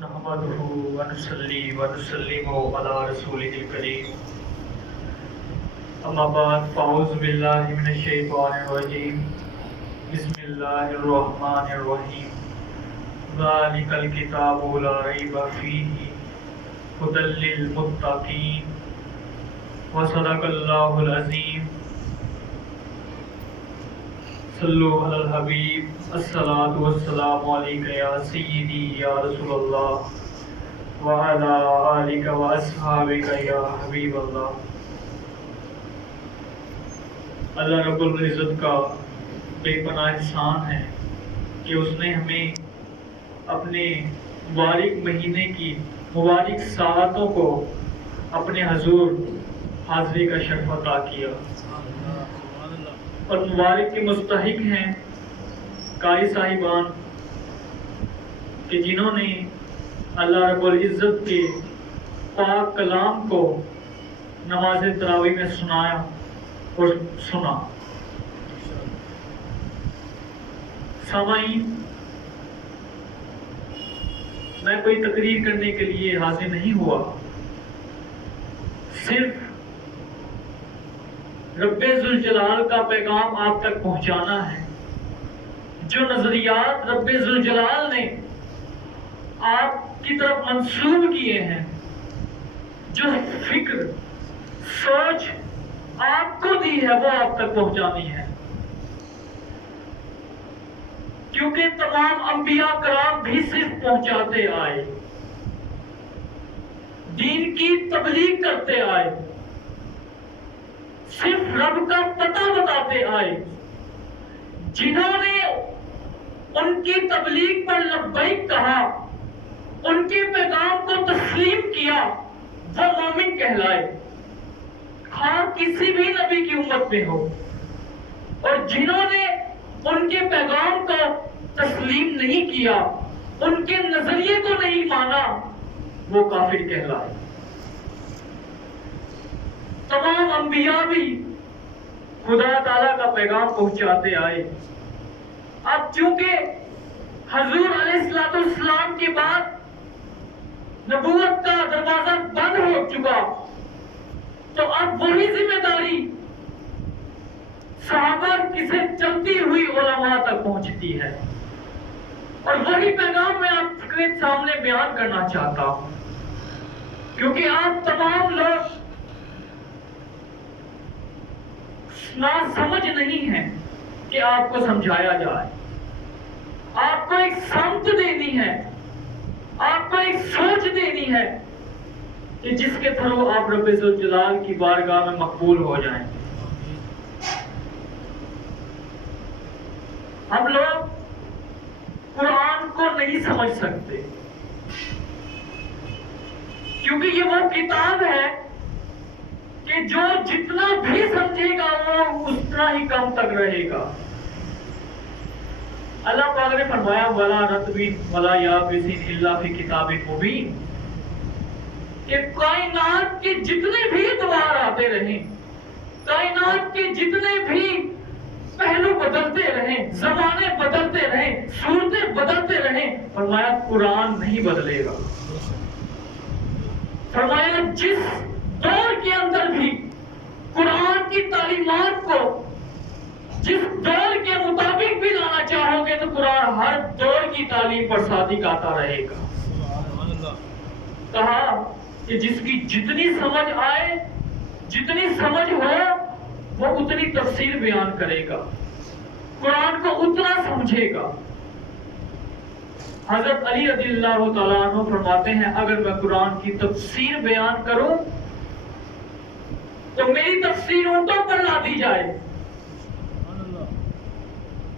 نحمده ونصلي ونسلم على رسوله الكريم اما بعد فاعوذ باللہ من الشیطان الرجیم بسم اللہ الرحمن الرحیم ذالک الکتاب لا ریب فیہ ھدی للمتقین وصدق اللہ العظیم صلو علی الحبیب الصلاۃ والسلام علیک یا سیدی یا رسول اللہ وعلی آلک واصحابک یا حبیب اللہ۔ اللہ رب العزت کا بے پناہ احسان ہے کہ اس نے ہمیں اپنے مبارک مہینے کی مبارک ساعتوں کو اپنے حضور حاضری کا شرف عطا کیا، اور مبارک کے مستحق ہیں قاری صاحبان کہ جنہوں نے اللہ رب العزت کے پاک کلام کو نماز تراویح میں سنایا اور سنا۔ سامعین، میں کوئی تقریر کرنے کے لیے حاضر نہیں ہوا، صرف رب ذوالجلال کا پیغام آپ تک پہنچانا ہے۔ جو نظریات رب ذوالجلال نے آپ کی طرف منسوب کیے ہیں، جو فکر سوچ آپ کو دی ہے، وہ آپ تک پہنچانی ہے، کیونکہ تمام انبیاء کرام بھی صرف پہنچاتے آئے، دین کی تبلیغ کرتے آئے، صرف رب کا پتہ بتاتے آئے۔ جنہوں نے ان کی تبلیغ پر لبیک کہا، ان کے پیغام کو تسلیم کیا، وہ مومن کہلائے، خواہ کسی بھی نبی کی امت میں ہو۔ اور جنہوں نے ان کے پیغام کو تسلیم نہیں کیا، ان کے نظریے کو نہیں مانا، وہ کافر کہلائے۔ تمام انبیاء بھی خدا تعالیٰ کا پیغام پہنچاتے آئے۔ اب چونکہ حضور علیہ السلام کے بعد نبوت کا دروازہ بند ہو چکا، تو اب وہی ذمہ داری صحابہ کی سے چلتی ہوئی علماء تک پہنچتی ہے، اور وہی پیغام میں آپ کے سامنے بیان کرنا چاہتا ہوں، کیونکہ آپ تمام لوگ نا سمجھ نہیں ہے کہ آپ کو سمجھایا جائے، آپ کو ایک سمت دینی ہے، آپ کو ایک سوچ دینی ہے کہ جس کے تھرو آپ رب ذوالجلال کی بارگاہ میں مقبول ہو جائیں۔ ہم لوگ قرآن کو نہیں سمجھ سکتے، کیونکہ یہ وہ کتاب ہے کہ جو جتنا بھی سمجھے گا وہ اتنا ہی کم تک رہے گا۔ اللہ پاک نے فرمایا وَلَا رَتْبٍ وَلَا يَابِسٍ إِلَّا فِي كِتَابٍ مُبِينٍ، کہ کائنات کے جتنے بھی ادوار آتے رہیں، کائنات کے جتنے بھی پہلو بدلتے رہیں، زمانے بدلتے رہیں، صورتیں بدلتے رہیں، فرمایا قرآن نہیں بدلے گا۔ فرمایا جس دور کے اندر بھی قرآن کی تعلیمات کو جس دور کے مطابق بھی لانا چاہو گے تو قرآن ہر دور کی تعلیم پر صادق آتا رہے گا۔ کہا کہ جس کی جتنی سمجھ آئے، جتنی سمجھ ہو، وہ اتنی تفسیر بیان کرے گا، قرآن کو اتنا سمجھے گا۔ حضرت علی رضی اللہ تعالیٰ عنہ فرماتے ہیں اگر میں قرآن کی تفسیر بیان کروں تو میری تفسیر اونٹوں پر لا دی جائے،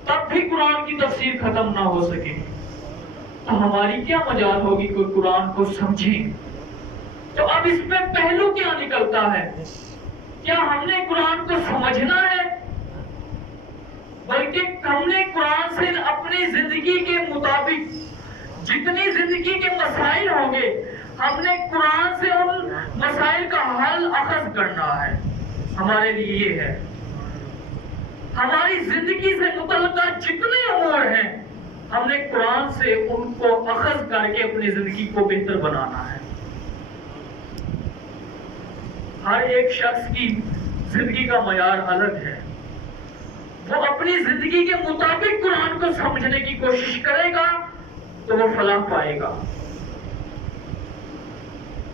تب بھی قرآن کی تفسیر ختم نہ ہو سکے، تو ہماری کیا مجال ہوگی کوئی قرآن کو سمجھیں؟ تو اب اس میں پہلو کیا نکلتا ہے؟ کیا ہم نے قرآن کو سمجھنا ہے، بلکہ ہم نے قرآن سے اپنی زندگی کے مطابق جتنی زندگی کے مسائل ہوں گے، ہم نے قرآن سے ان مسائل کا حل اخذ کرنا ہے۔ ہمارے لیے یہ ہے، ہماری زندگی سے متعلقہ جتنے امور ہیں ہم نے قرآن سے ان کو اخذ کر کے اپنی زندگی کو بہتر بنانا ہے۔ ہر ایک شخص کی زندگی کا معیار الگ ہے، وہ اپنی زندگی کے مطابق قرآن کو سمجھنے کی کوشش کرے گا تو وہ فلاح پائے گا،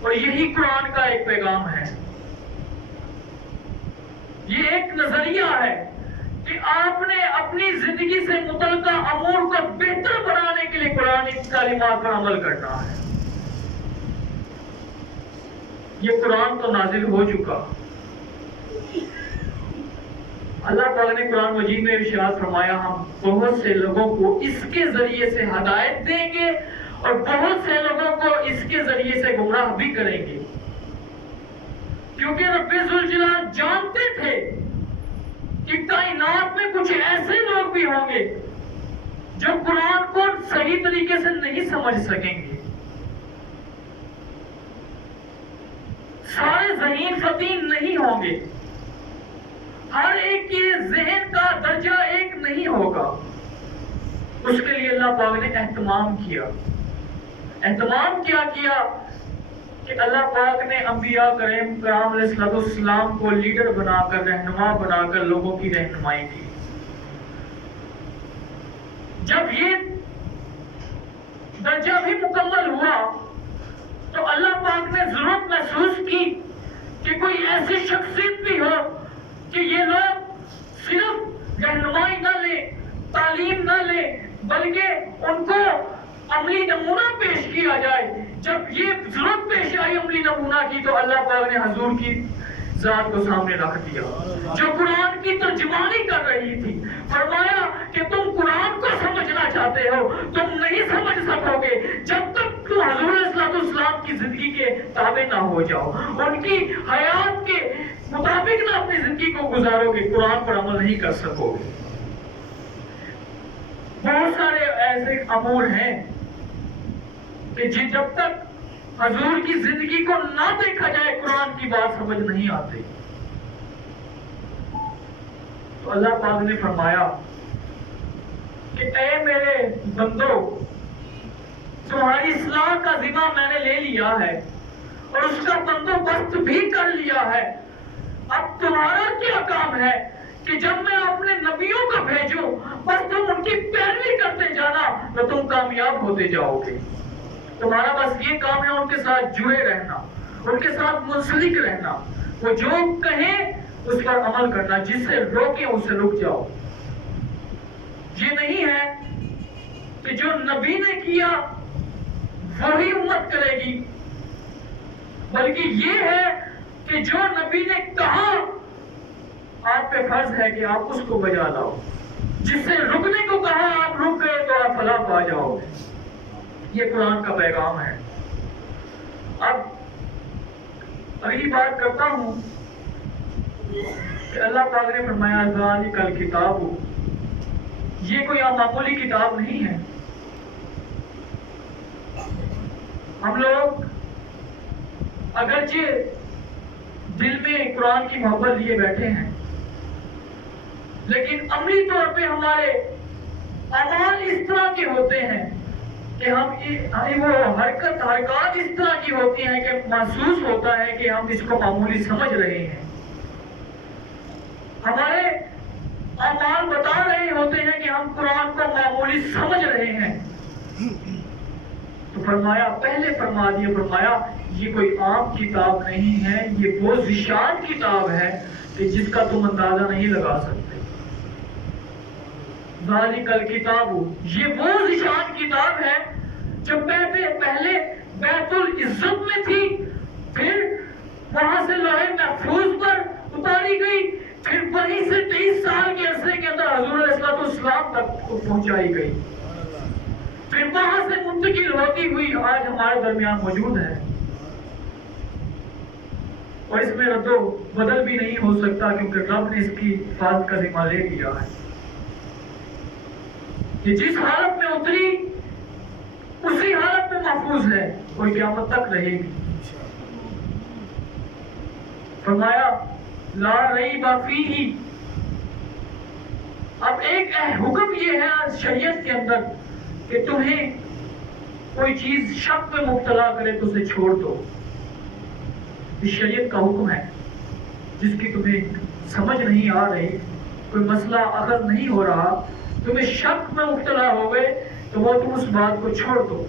اور یہی قرآن کا ایک پیغام ہے۔ یہ ایک نظریہ ہے کہ آپ نے اپنی زندگی سے متعلقہ امور کو بہتر بنانے کے لیے قرآن کی تعلیمات پر عمل کرنا ہے۔ یہ قرآن تو نازل ہو چکا، اللہ تعالیٰ نے قرآن مجید میں ارشاد فرمایا ہم بہت سے لوگوں کو اس کے ذریعے سے ہدایت دیں گے اور بہت سے لوگوں کو اس کے ذریعے سے گمراہ بھی کریں گے، کیونکہ رب ذوالجلال جانتے تھے کہ کائنات میں کچھ ایسے لوگ بھی ہوں گے جو قرآن کو صحیح طریقے سے نہیں سمجھ سکیں گے۔ سارے ذہین فطین نہیں ہوں گے، ہر ایک کے ذہن کا درجہ ایک نہیں ہوگا۔ اس کے لیے اللہ پاک نے اہتمام کیا کہ اللہ پاک نے انبیاء کرام علیہ السلام کو لیڈر بنا کر، رہنما بنا کر لوگوں کی رہنمائی کی۔ جب یہ درجہ بھی مکمل ہوا تو اللہ پاک نے ضرورت محسوس کی کہ کوئی ایسی شخصیت بھی ہو کہ یہ لوگ صرف رہنمائی نہ لیں، تعلیم نہ لیں، بلکہ ان کو عملی نمونہ پیش کیا جائے۔ جب یہ ضرورت پیش آئی عملی نمونہ کی تو اللہ پاک نے حضور کی ذات کو سامنے رکھ دیا جو قرآن کی ترجمانی کر رہی تھی۔ فرمایا کہ تم قرآن کو سمجھنا چاہتے ہو، تم نہیں سمجھ سکو گے جب تک تم حضور صلی اللہ علیہ وسلم کی زندگی کے تابع نہ ہو جاؤ، ان کی حیات کے مطابق نہ اپنی زندگی کو گزارو گے، قرآن پر عمل نہیں کر سکو گے۔ بہت سارے ایسے امور ہیں کہ جب تک حضور کی زندگی کو نہ دیکھا جائے قرآن کی بات سمجھ نہیں آتی۔ تو اللہ پاک نے فرمایا کہ اے میرے بندو، تمہاری اصلاح کا ذمہ میں نے لے لیا ہے اور اس کا بندوبست بھی کر لیا ہے۔ اب تمہارا کیا کام ہے کہ جب میں اپنے نبیوں کو بھیجوں بس تم ان کی پیروی کرتے جانا تو تم کامیاب ہوتے جاؤ گے۔ تمہارا بس یہ کام ہے ان کے ساتھ جڑے رہنا، ان کے ساتھ منسلک رہنا، وہ جو کہیں اس پر عمل کرنا، جس سے روکیں اس سے رک جاؤ۔ یہ نہیں ہے کہ جو نبی نے کیا وہی امت کرے گی، بلکہ یہ ہے کہ جو نبی نے کہا آپ پہ فرض ہے کہ آپ اس کو بجا لاؤ، جس سے رکنے کو کہا آپ رک گئے تو آپ فلاح پا جاؤ گے۔ یہ قرآن کا پیغام ہے۔ اب اگلی بات کرتا ہوں کہ اللہ پاک نے فرمایا ذالک الکتاب، یہ کوئی معمولی کتاب نہیں ہے۔ ہم لوگ اگرچہ دل میں قرآن کی محبت لیے بیٹھے ہیں، لیکن عملی طور پہ ہمارے اعمال اس طرح کے ہوتے ہیں کہ وہ حرکات اس طرح کی ہوتی ہیں کہ محسوس ہوتا ہے کہ ہم اس کو معمولی سمجھ رہے ہیں۔ ہمارے اعمال بتا رہے ہوتے ہیں کہ ہم قرآن کو معمولی سمجھ رہے ہیں۔ تو فرمایا، پہلے فرما دیا، فرمایا یہ کوئی عام کتاب نہیں ہے، یہ وہ ذیشان کتاب ہے کہ جس کا تم اندازہ نہیں لگا سکتے۔ ذالک الکتاب، یہ وہ ذیشان کتاب ہے جو پہلے بیت العزت میں تھی، پھر وہاں سے لوح محفوظ پر اتاری گئی، پھر وہیں سے 23 سال کے عرصے کے اندر حضور علیہ السلام تک پہنچائی گئی، پھر وہاں سے منتقل ہوتی ہوئی آج ہمارے درمیان موجود ہے، اور اس میں رد و بدل بھی نہیں ہو سکتا کیونکہ رب نے اس کی حفاظت کا ذمہ لے لیا ہے۔ یہ جس حالت میں اتری اسی حالت میں محفوظ ہے اور قیامت تک رہے گی۔ فرمایا لا ریب فیہ، اب ایک حکم یہ ہے شریعت کے اندر کہ تمہیں کوئی چیز شک میں مبتلا کرے تو اسے چھوڑ دو. یہ شریعت کا حکم ہے. جس کی تمہیں سمجھ نہیں آ رہی، کوئی مسئلہ اخذ نہیں ہو رہا، تمہیں شک میں مبتلا ہو گئے تو وہ تم اس بات کو چھوڑ دو.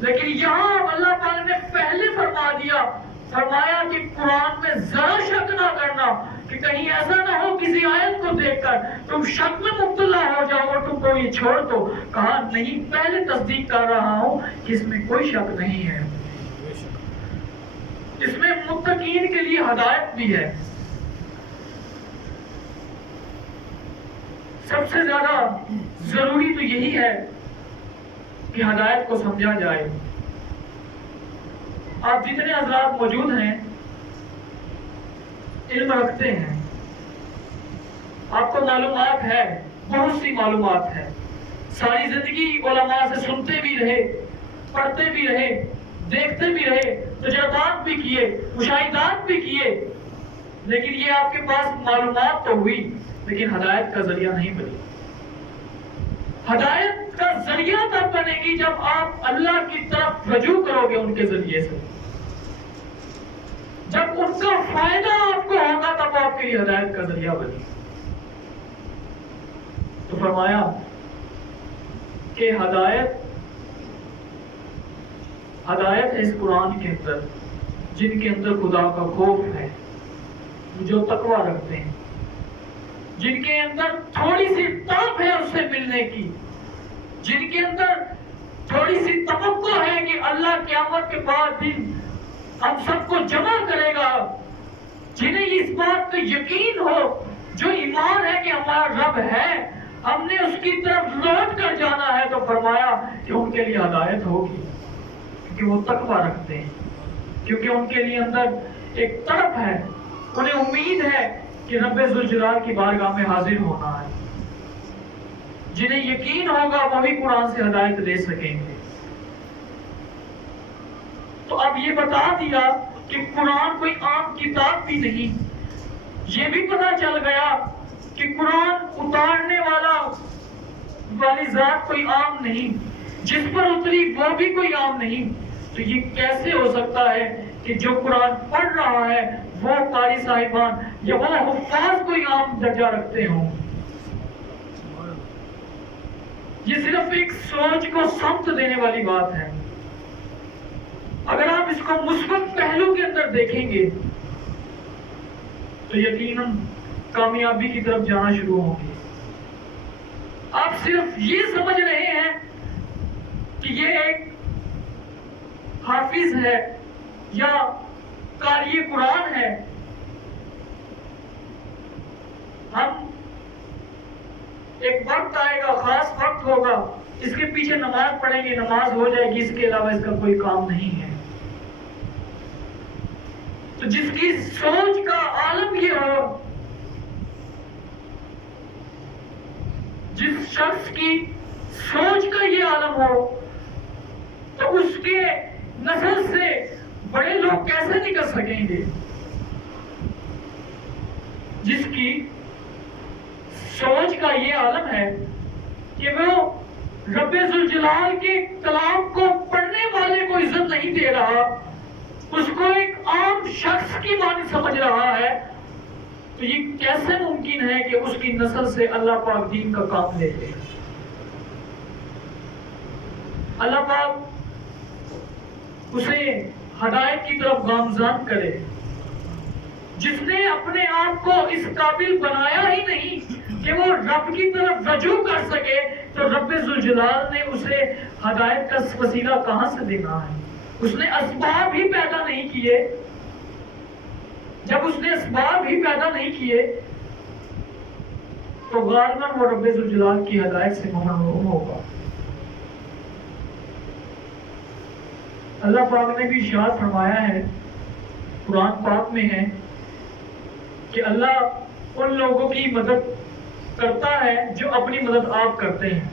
لیکن یہاں اللہ تعالیٰ نے پہلے فرمایا کہ قرآن میں ذرا شک نہ کرنا کہ کہیں ایسا نہ ہو کسی آیت کو دیکھ کر تم شک میں مبتلا ہو جاؤ اور تم کو یہ چھوڑ دو. کہا نہیں، پہلے تصدیق کر رہا ہوں کہ اس میں کوئی شک نہیں ہے. اس میں متقین کے لیے ہدایت بھی ہے. سب سے زیادہ ضروری تو یہی ہے کہ ہدایت کو سمجھا جائے. آپ جتنے حضرات موجود ہیں علم رکھتے ہیں، آپ کو معلومات ہے، بہت سی معلومات ہے. ساری زندگی علماء سے سنتے بھی رہے، پڑھتے بھی رہے، دیکھتے بھی رہے، تجربات بھی کیے، مشاہدات بھی کیے، لیکن یہ آپ کے پاس معلومات تو ہوئی لیکن ہدایت کا ذریعہ نہیں بنی. ہدایت کا ذریعہ تب بنے گی جب آپ اللہ کی طرف رجوع کرو گے ان کے ذریعے سے. جب ان کا فائدہ آپ کو ہوگا تب آپ کے لیے ہدایت کا ذریعہ بنے. تو فرمایا کہ ہدایت ہے اس قرآن کے اندر جن کے اندر خدا کا خوف ہے، جو تقوی رکھتے ہیں، جن کے اندر تھوڑی سی طلب ہے اس سے ملنے کی، جن کے اندر تھوڑی سی توقع ہے کہ اللہ قیامت کے بعد دن ہم سب کو جمع کرے گا، جنہیں اس بات کا یقین ہو، جو ایمان ہے کہ ہمارا رب ہے، ہم نے اس کی طرف لوٹ کر جانا ہے. تو فرمایا کہ ان کے لیے ہدایت ہوگی کیونکہ وہ تقوی رکھتے ہیں، کیونکہ ان کے لیے اندر ایک طرف ہے، انہیں امید ہے کہ رب ذوالجلال کی بارگاہ میں حاضر ہونا ہے. جنہیں یقین ہوگا وہی قرآن سے ہدایت لے سکیں گے. تو اب یہ بتا دیا کہ قرآن کوئی عام کتاب بھی نہیں. یہ بھی پتہ چل گیا کہ قرآن اتارنے والی ذات کوئی عام نہیں، جس پر اتری وہ بھی کوئی عام نہیں. تو یہ کیسے ہو سکتا ہے کہ جو قرآن پڑھ رہا ہے وہ قاری صاحبان یا وہ حفاظ کوئی عام درجہ رکھتے ہوں؟ یہ صرف ایک سوچ کو سمت دینے والی بات ہے. اگر آپ اس کو مثبت پہلو کے اندر دیکھیں گے تو یقیناً کامیابی کی طرف جانا شروع ہوں گے. آپ صرف یہ سمجھ رہے ہیں کہ یہ ایک حافظ ہے یا قاری قرآن ہے، ہم ایک وقت آئے گا، خاص وقت ہوگا، اس کے پیچھے نماز پڑھیں گے، نماز ہو جائے گی، اس کے علاوہ اس کا کوئی کام نہیں ہے. تو جس کی سوچ کا عالم یہ ہو، جس شخص کی سوچ کا یہ عالم ہو، تو اس کے نسل سے بڑے لوگ کیسے نکل سکیں گے؟ جس کی سوچ کا یہ عالم ہے کہ وہ رب ذوالجلال کے کلام کو پڑھنے والے کو عزت نہیں دے رہا، اس کو ایک عام شخص کی معنی سمجھ رہا ہے، تو یہ کیسے ممکن ہے کہ اس کی نسل سے اللہ پاک دین کا کام لے لے؟ اللہ پاک اسے ہدایت کی طرف گامزن کرے. جس نے اپنے آپ کو اس قابل بنایا ہی نہیں کہ وہ رب کی طرف رجوع کر سکے، تو رب ذوالجلال نے اسے ہدایت کا وسیلہ کہاں سے دینا ہے؟ اس نے اسباب ہی پیدا نہیں کیے. جب اس نے اسباب ہی پیدا نہیں کیے تو غالباً وہ رب ذوالجلال کی ہدایت سے محروم ہوگا. اللہ پاک نے بھی ارشاد فرمایا ہے، قرآن پاک میں ہے کہ اللہ ان لوگوں کی مدد کرتا ہے جو اپنی مدد آپ کرتے ہیں.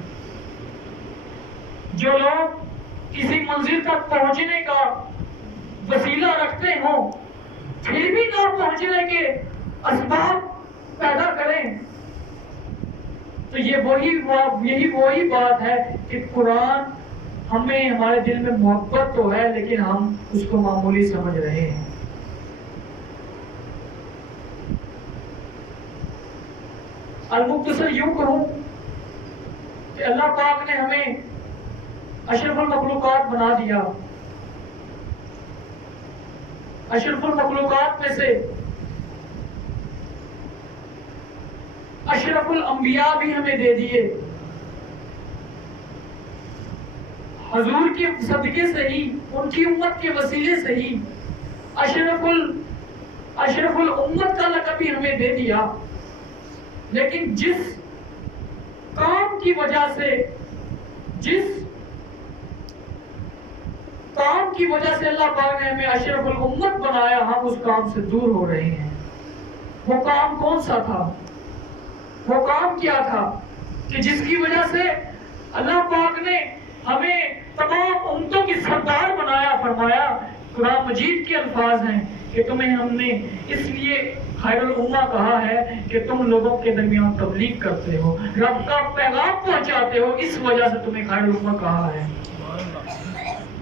جو لوگ کسی منزل تک پہنچنے کا وسیلہ رکھتے ہوں پھر بھی نہ پہنچنے کے اسباب پیدا کریں، تو یہی وہی بات ہے کہ قرآن ہمیں ہمارے دل میں محبت تو ہے لیکن ہم اس کو معمولی سمجھ رہے ہیں. المختصر یوں کہوں کہ اللہ پاک نے ہمیں اشرف المخلوقات بنا دیا. اشرف المخلوقات میں سے اشرف الانبیاء بھی ہمیں دے دیے. حضور کے صدقے سے ہی، ان کی امت کے وسیلے سے ہی اشرف الامت کا لقب بھی ہمیں دے دیا. لیکن جس کام کی وجہ سے اللہ پاک نے ہمیں اشرف الامت بنایا، ہم اس کام سے دور ہو رہے ہیں. وہ کام کون سا تھا؟ وہ کام کیا تھا کہ جس کی وجہ سے اللہ پاک نے ہمیں تمام امتوں کی سردار بنایا؟ فرمایا، قرآن مجید کے الفاظ ہیں کہ تمہیں ہم نے اس لیے خیر الامہ کہا ہے کہ تم لوگوں کے درمیان تبلیغ کرتے ہو، رب کا پیغام پہنچاتے ہو، اس وجہ سے تمہیں خیر الامہ کہا ہے.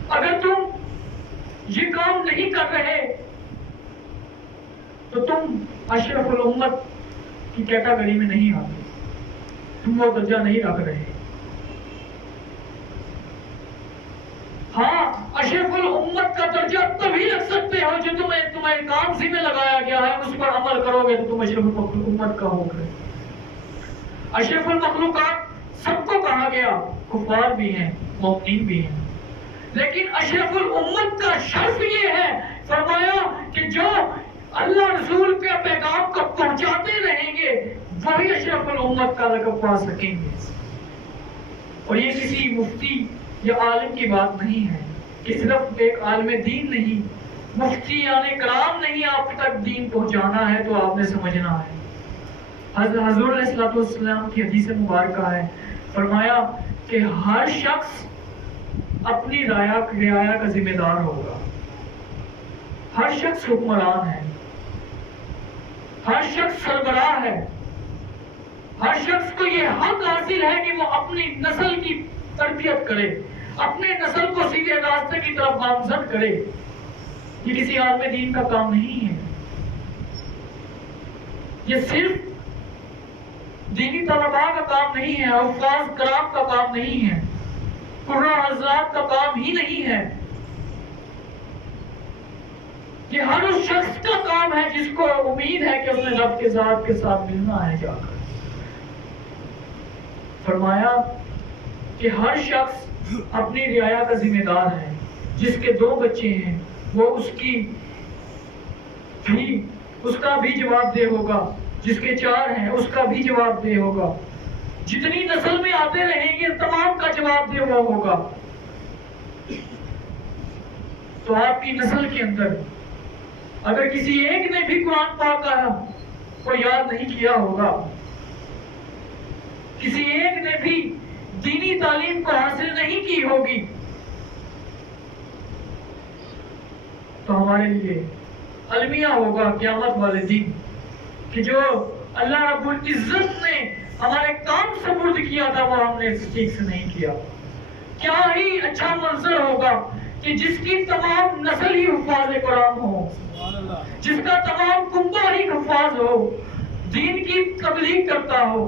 اگر تم یہ کام نہیں کر رہے تو تم اشرف الامت کی کیٹیگری میں نہیں آتے، تم وہ درجہ نہیں رکھ رہے. ہاں، اشرف الامت کا درجہ تبھی رکھ سکتے ہو جو تمہیں کام ذمہ لگایا گیا ہے اس پر عمل کرو گے تو تم اشرف الامت کا ہو گئے. اشرف المخلوقات سب کو کہا گیا، کفار بھی ہیں، مومنین بھی ہیں، لیکن اشرف الامت کا شرف یہ ہے، فرمایا کہ جو اللہ رسول کے پیغام کو پہنچاتے رہیں گے وہی اشرف الامت کا لقب پا سکیں گے. اور یہ کسی مفتی یا عالم کی بات نہیں ہے کہ صرف ایک عالم دین نہیں، مفتی یعنی کرام نہیں آپ تک دین پہنچانا ہے تو آپ نے سمجھنا ہے. حضور علیہ الصلوۃ والسلام کی حدیث مبارکہ ہے، فرمایا کہ ہر شخص اپنی رعایا کا ذمہ دار ہوگا. ہر شخص حکمران ہے، ہر شخص سربراہ ہے، ہر شخص کو یہ حق حاصل ہے کہ وہ اپنی نسل کی تربیت کرے، اپنے نسل کو سیدھے راستے کی طرف گامزن کرے. یہ کسی عالم دین کا کام نہیں ہے، یہ صرف دینی طلباء کا کام نہیں ہے، حفاظ کرام کا کام نہیں ہے، قرآن حضرات کا کام ہی نہیں ہے. یہ ہر اس شخص کا کام ہے جس کو امید ہے کہ اس نے رب کے ذات کے ساتھ ملنا ہے جا کر. فرمایا کہ ہر شخص اپنی رعایا کا ذمہ دار ہے. جس کے 2 بچے ہیں وہ اس کا بھی جواب دہ ہوگا، جس کے 4 ہیں اس کا بھی جواب دہ ہوگا، جتنی نسل میں آتے رہیں گے تمام کا جواب دہ وہ ہوگا. تو آپ کی نسل کے اندر اگر کسی ایک نے بھی قرآن پاک کو یاد نہیں کیا ہوگا، کسی ایک نے بھی دینی تعلیم کو حاصل نہیں کی ہوگی، تو ہمارے لیے المیہ ہوگا قیامت والے دن کہ جو اللہ رب العزت نے ہمارے کام سپرد کیا تھا وہ ہم نے ٹھیک سے نہیں کیا. کیا ہی اچھا منظر ہوگا کہ جس کی تمام نسل ہی حفاظ قرآن ہو، جس کا تمام کنبہ ہی حفاظ ہو، دین کی تبلیغ کرتا ہو،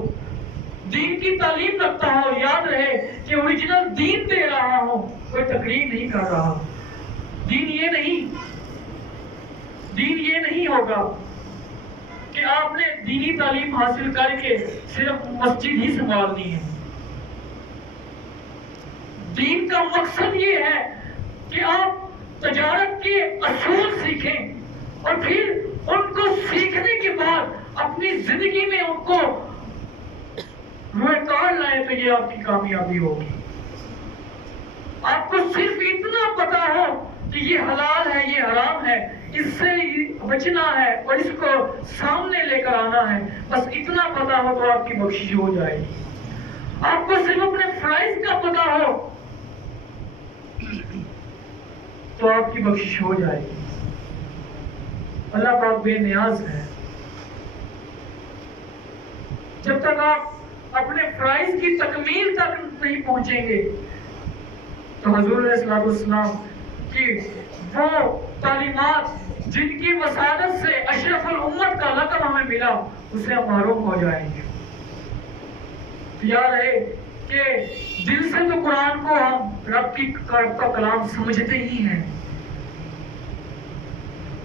دین کی تعلیم رکھتا ہو، یاد رہے کہ اوریجنل دین دے رہا ہو، کوئی تقریر نہیں کر رہا. دین یہ نہیں ہوگا کہ آپ نے دینی تعلیم حاصل کر کے صرف مسجد ہی سنبھالنی ہے. دین کا مقصد یہ ہے کہ آپ تجارت کے اصول سیکھیں اور پھر ان کو سیکھنے کے بعد اپنی زندگی میں ان کو روئے کار لائیں تو یہ آپ کی کامیابی ہوگی. آپ کو صرف اتنا پتا ہو کہ یہ حلال ہے، یہ حرام ہے، اس سے بچنا ہے اور اس کو سامنے لے کر آنا ہے، بس اتنا پتا ہو تو آپ کی بخشش ہو جائے گی. آپ کو صرف اپنے فرائض کا پتا ہو تو آپ کی بخشش ہو جائے گی. اللہ پاک بے نیاز ہے. جب تک آپ اپنے فرائض کی تکمیل تک نہیں پہنچیں گے تو حضور علیہ السلام کی وہ تعلیمات جن کی وسادت سے اشرف الامت کا لقب ہمیں ملا اسے ہم محروم ہو جائیں گے. یاد رہے کہ دل سے تو قرآن کو ہم رب کا کلام سمجھتے ہی ہیں,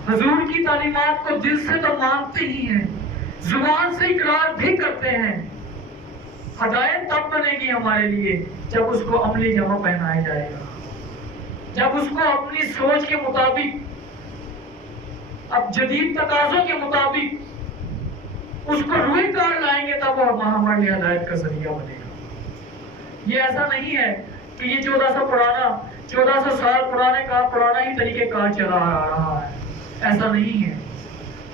حضور کی تعلیمات کو دل سے تو مانتے ہی ہیں, زبان سے اقرار بھی کرتے ہیں. ہدایت تب بنے گی ہمارے لیے جب اس کو عملی جامہ پہنایا جائے گا, جب اس کو اپنی سوچ کے مطابق, اب جدید تقاضوں کے مطابق اس کو روئے کار لائیں گے تب وہ ہمارے لیے ہدایت کا ذریعہ بنے گا. یہ ایسا نہیں ہے کہ یہ 1400 سال پرانا ہی طریقہ کار چلا آ رہا ہے, ایسا نہیں ہے.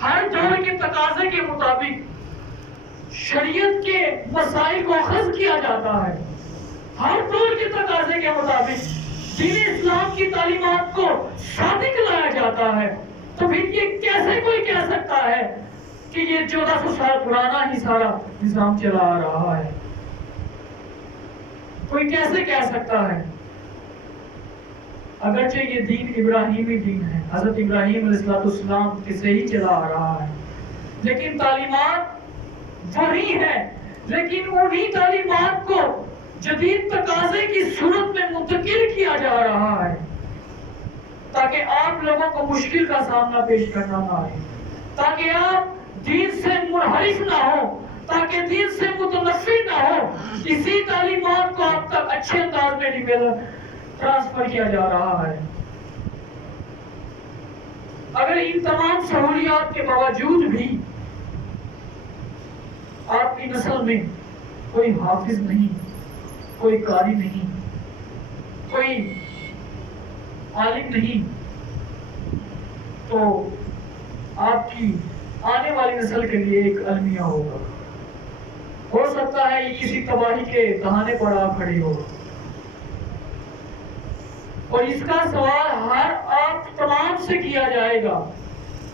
ہر دور کے تقاضے کے مطابق شریعت کے مسائل کو اخذ کیا جاتا ہے, ہر دور کے تقاضے کے مطابق دین اسلام کی تعلیمات کو صادق لایا جاتا ہے. تو پھر یہ کیسے کوئی کہہ سکتا ہے کہ یہ 1400 سال پرانا ہی سارا نظام چلا آ رہا ہے؟ کوئی کیسے کہہ سکتا ہے؟ اگرچہ یہ دین ابراہیمی دین ہے, حضرت ابراہیم علیہ السلام سے ہی چلا آ رہا ہے, لیکن تعلیمات وہی ہے, لیکن انہی تعلیمات کو جدید تقاضے کی صورت میں منتقل کیا جا رہا ہے تاکہ آپ لوگوں کو مشکل کا سامنا پیش کرنا نہ آئے, تاکہ آپ دین سے منحرف نہ ہو, تاکہ دین سے متنفر نہ ہو. اسی تعلیمات کو آپ تک اچھے انداز میں ٹرانسفر کیا جا رہا ہے. اگر ان تمام سہولیات کے باوجود بھی آپ کی نسل میں کوئی حافظ نہیں, کوئی قاری نہیں, کوئی عالم نہیں, تو آپ کی آنے والی نسل کے لیے ایک المیہ ہوگا. ہو سکتا ہے یہ کسی تباہی کے دہانے پر آ کھڑی ہو, اور اس کا سوال ہر آپ تمام سے کیا جائے گا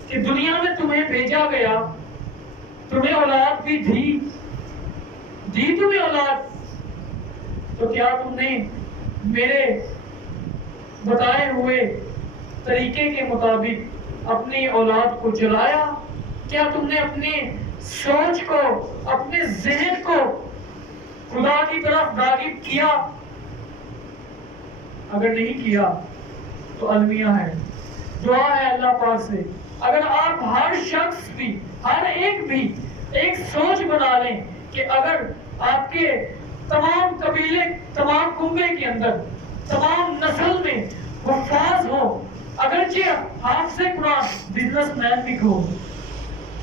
کہ دنیا میں تمہیں بھیجا گیا, تمہیں اولاد بھی دی تمہیں اولاد, تو کیا تم نے میرے بتائے ہوئے طریقے کے مطابق اپنی اولاد کو چلایا؟ کیا تم نے اپنی سوچ کو, اپنے ذہن کو خدا کی طرف راغب کیا؟ اگر نہیں کیا تو المیہ ہے. دعا ہے اللہ پاک سے, اگر آپ ہر شخص بھی, ہر ایک بھی ایک سوچ بنا لیں کہ اگر آپ کے تمام قبیلے, تمام کنبے کے اندر, تمام نسل میں حفاظ ہو, اگرچہ حافظ قرآن بزنس مین بھی ہو,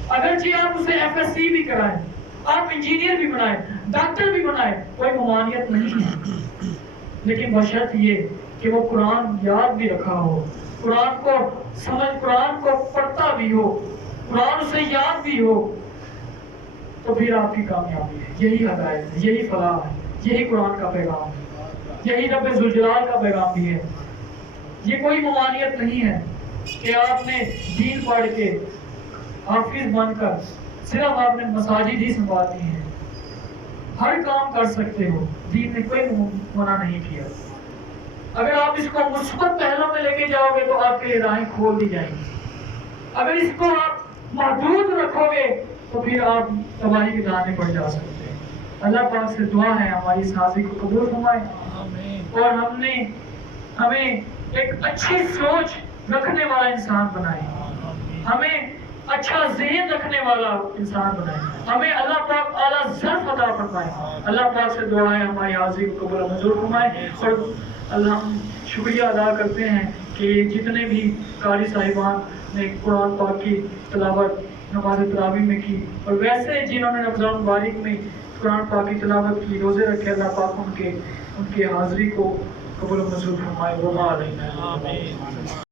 اگرچہ آپ اسے FSC بھی کرائیں, آپ انجینئر بھی بنائیں, ڈاکٹر بھی بنائیں, کوئی ممانعت نہیں ہے, لیکن بشرط یہ کہ وہ قرآن یاد بھی رکھا ہو, قرآن کو قرآن کو پڑھتا بھی ہو, قرآن اسے یاد بھی ہو, تو پھر آپ کی کامیابی ہے. یہی ہدایت ہے, یہی فلاح ہے, یہی قرآن کا پیغام ہے, یہی رب ذوالجلال کا پیغام بھی ہے. یہ کوئی ممانعت نہیں ہے کہ آپ نے دین پڑھ کے حافظ بن کر صرف آپ نے مساجد ہی سنبھالنی ہے, ہر کام کر سکتے ہو, دین نے کوئی منع نہیں کیا. اگر آپ اس کو مثبت پہلو میں لے کے جاؤ گے تو آپ کے لیے راہیں کھول دی جائیں گی. اگر اس کو آپ محدود رکھو گے تو پھر آپ تباہی کے دہانے پر جا سکتے ہیں. اللہ پاک سے دعا ہے ہماری اس حاضری کو قبول فرمائے اور ہمیں ایک اچھی سوچ رکھنے والا انسان بنائے, ہمیں اچھا ذہن رکھنے والا انسان بنائے, ہمیں اللہ پاک اعلیٰ ظرف عطا فرمائے. اللہ پاک سے دعا ہے ہماری حاضری کو قبول منظور فرمائے. اور اللہ ہم شکریہ ادا کرتے ہیں کہ جتنے بھی قاری صاحبان نے قرآن پاک کی تلاوت نماز تراویح میں کی, اور ویسے جنہوں نے رمضان مبارک میں قرآن پاک کی تلاوت کی, روزے رکھے, اللہ پاک ان کے حاضری کو قبول منظور فرمائے. وما علینا.